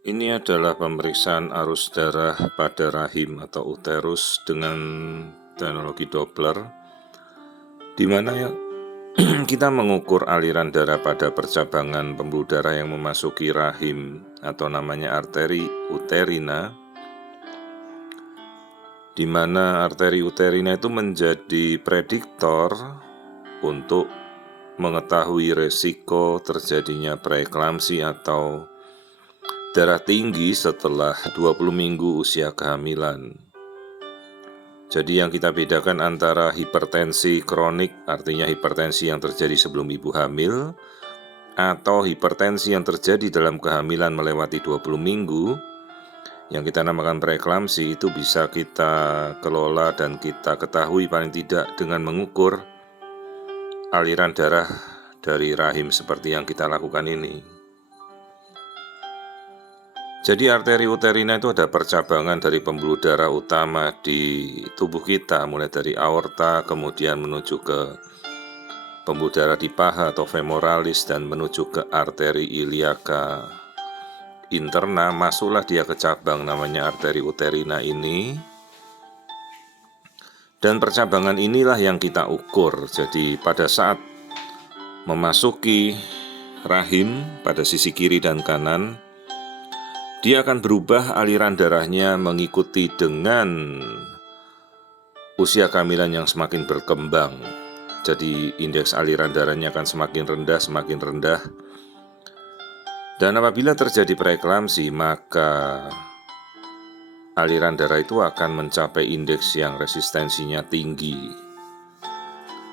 Ini adalah pemeriksaan arus darah pada rahim atau uterus dengan teknologi Doppler, di mana kita mengukur aliran darah pada percabangan pembuluh darah yang memasuki rahim atau namanya arteri uterina, di mana arteri uterina itu menjadi prediktor untuk mengetahui resiko terjadinya preeklamsi atau darah tinggi setelah 20 minggu usia kehamilan. Jadi yang kita bedakan antara hipertensi kronik, artinya hipertensi yang terjadi sebelum ibu hamil, atau hipertensi yang terjadi dalam kehamilan melewati 20 minggu, yang kita namakan preeklamsi, itu bisa kita kelola dan kita ketahui paling tidak dengan mengukur aliran darah dari rahim seperti yang kita lakukan ini. Jadi arteri uterina itu ada percabangan dari pembuluh darah utama di tubuh kita, mulai dari aorta, kemudian menuju ke pembuluh darah di paha atau femoralis, dan menuju ke arteri iliaka interna. Masuklah dia ke cabang namanya arteri uterina ini. Dan percabangan inilah yang kita ukur. Jadi pada saat memasuki rahim pada sisi kiri dan kanan, dia akan berubah aliran darahnya mengikuti dengan usia kehamilan yang semakin berkembang. Jadi indeks aliran darahnya akan semakin rendah. Dan apabila terjadi preeklamsi, maka aliran darah itu akan mencapai indeks yang resistensinya tinggi.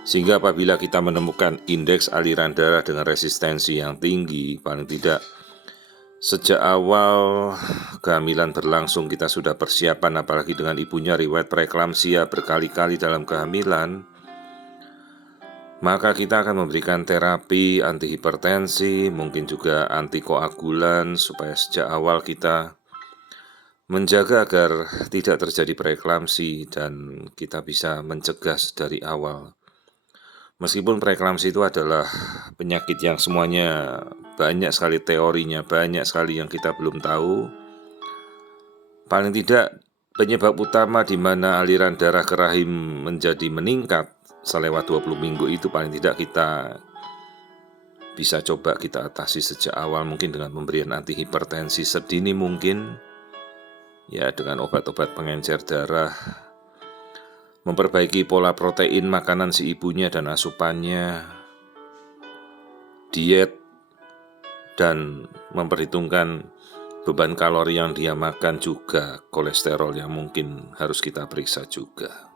Sehingga apabila kita menemukan indeks aliran darah dengan resistensi yang tinggi, paling tidak sejak awal kehamilan berlangsung kita sudah persiapan, apalagi dengan ibunya riwayat preeklamsia berkali-kali dalam kehamilan, maka kita akan memberikan terapi antihipertensi, mungkin juga antikoagulan, supaya sejak awal kita menjaga agar tidak terjadi preeklamsi dan kita bisa mencegah dari awal. Meskipun preeklamsi itu adalah penyakit yang semuanya banyak sekali teorinya, banyak sekali yang kita belum tahu, paling tidak penyebab utama di mana aliran darah ke rahim menjadi meningkat selewat 20 minggu itu paling tidak kita bisa coba kita atasi sejak awal, mungkin dengan pemberian antihipertensi sedini mungkin, ya dengan obat-obat pengencer darah, memperbaiki pola protein makanan si ibunya dan asupannya, diet, dan memperhitungkan beban kalori yang dia makan, juga kolesterol yang mungkin harus kita periksa juga.